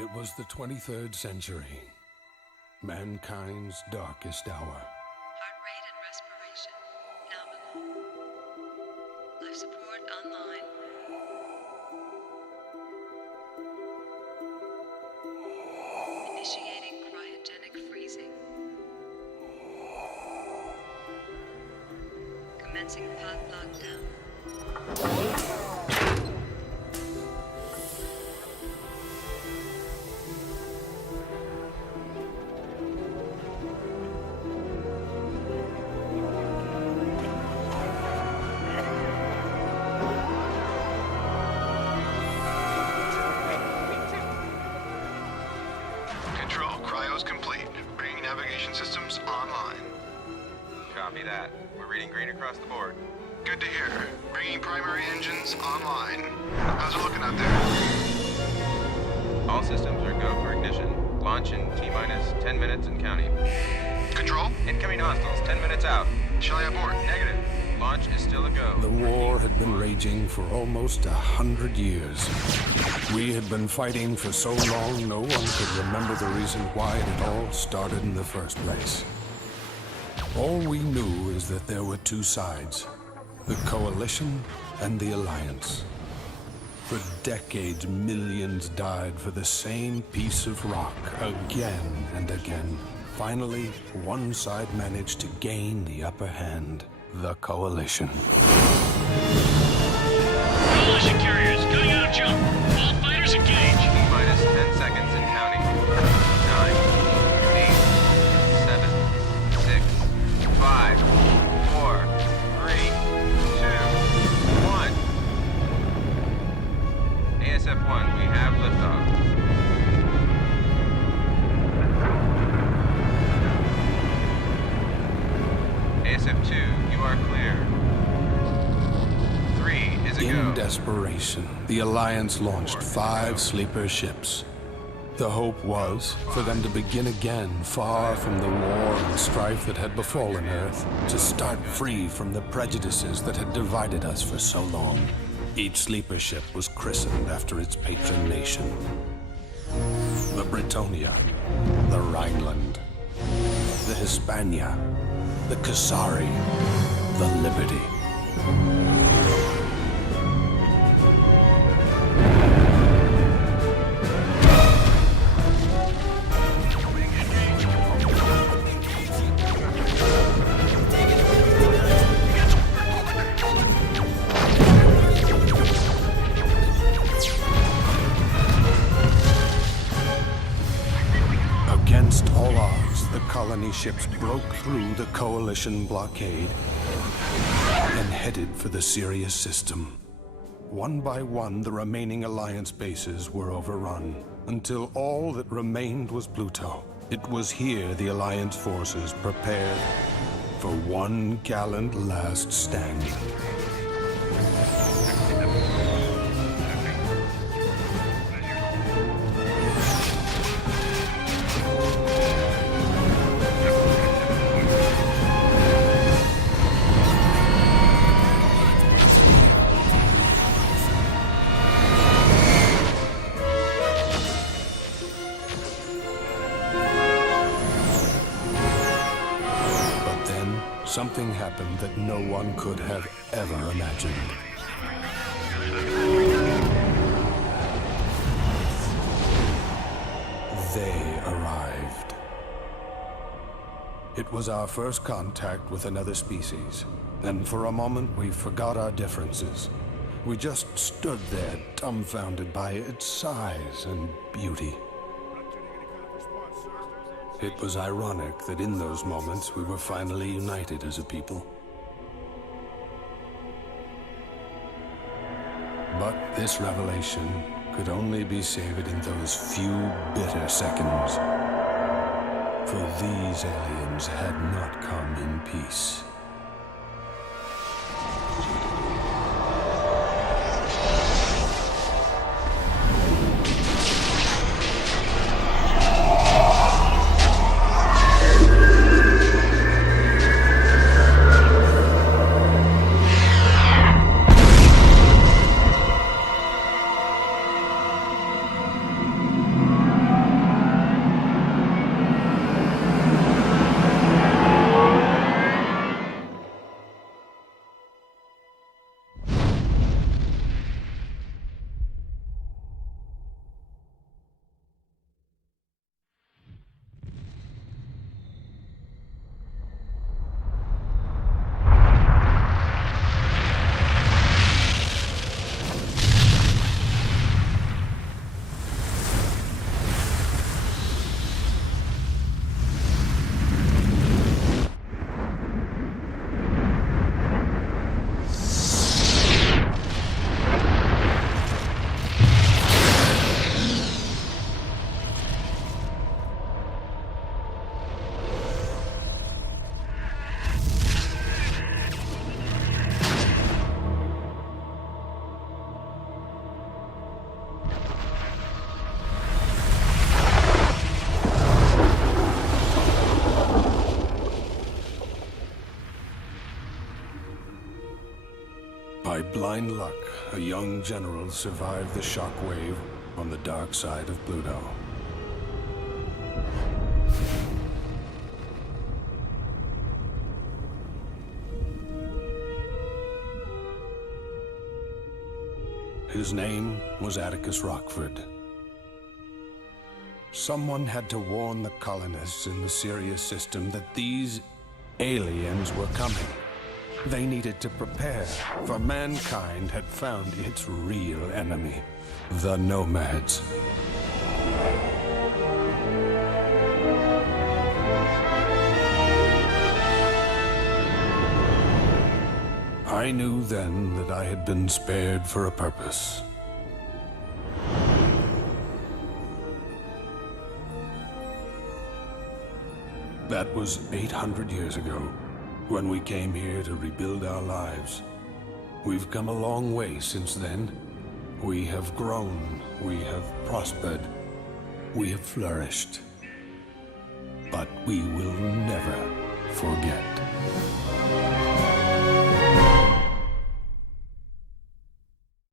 It was the 23rd century, mankind's darkest hour. Heart rate and respiration nominal. Life support online. Initiating cryogenic freezing. Commencing pod lockdown. Control, cryo's complete. Bringing navigation systems online. Copy that. We're reading green across the board. Good to hear. Bringing primary engines online. How's it looking out there? All systems are go for ignition. Launch in T-minus 10 minutes and counting. Control? Incoming hostiles, 10 minutes out. Shall I abort? Negative. Launch is still a go. The war had been raging for almost 100 years. We had been fighting for so long, no one could remember the reason why it had all started in the first place. All we knew is that there were two sides, the Coalition and the Alliance. For decades, millions died for the same piece of rock, again and again. Finally, one side managed to gain the upper hand, the Coalition. Coalition carriers, cutting out jump. All fighters engage. T-minus 10 seconds and counting. 9, 8, 7, 6, 5, 4, 3, 2, 1. ASF-1, we have liftoff. ASF-2, you are clear. 3 is a In go. desperation, the Alliance launched 5 sleeper ships. The hope was for them to begin again, far from the war and strife that had befallen Earth, to start free from the prejudices that had divided us for so long. Each sleeper ship was christened after its patron nation. The Britannia, the Rhineland, the Hispania, the Kasari, the Liberty. Against all odds, the colony ships broke through the Coalition blockade and headed for the Sirius system. One by one, the remaining Alliance bases were overrun, until all that remained was Pluto. It was here the Alliance forces prepared for one gallant last stand. Something happened that no one could have ever imagined. They arrived. It was our first contact with another species, and for a moment we forgot our differences. We just stood there, dumbfounded by its size and beauty. It was ironic that in those moments we were finally united as a people. But this revelation could only be savored in those few bitter seconds. For these aliens had not come in peace. By blind luck, a young general survived the shockwave on the dark side of Pluto. His name was Atticus Rockford. Someone had to warn the colonists in the Sirius system that these aliens were coming. They needed to prepare, for mankind had found its real enemy, the Nomads. I knew then that I had been spared for a purpose. That was 800 years ago, when we came here to rebuild our lives. We've come a long way since then. We have grown, we have prospered, we have flourished. But we will never forget.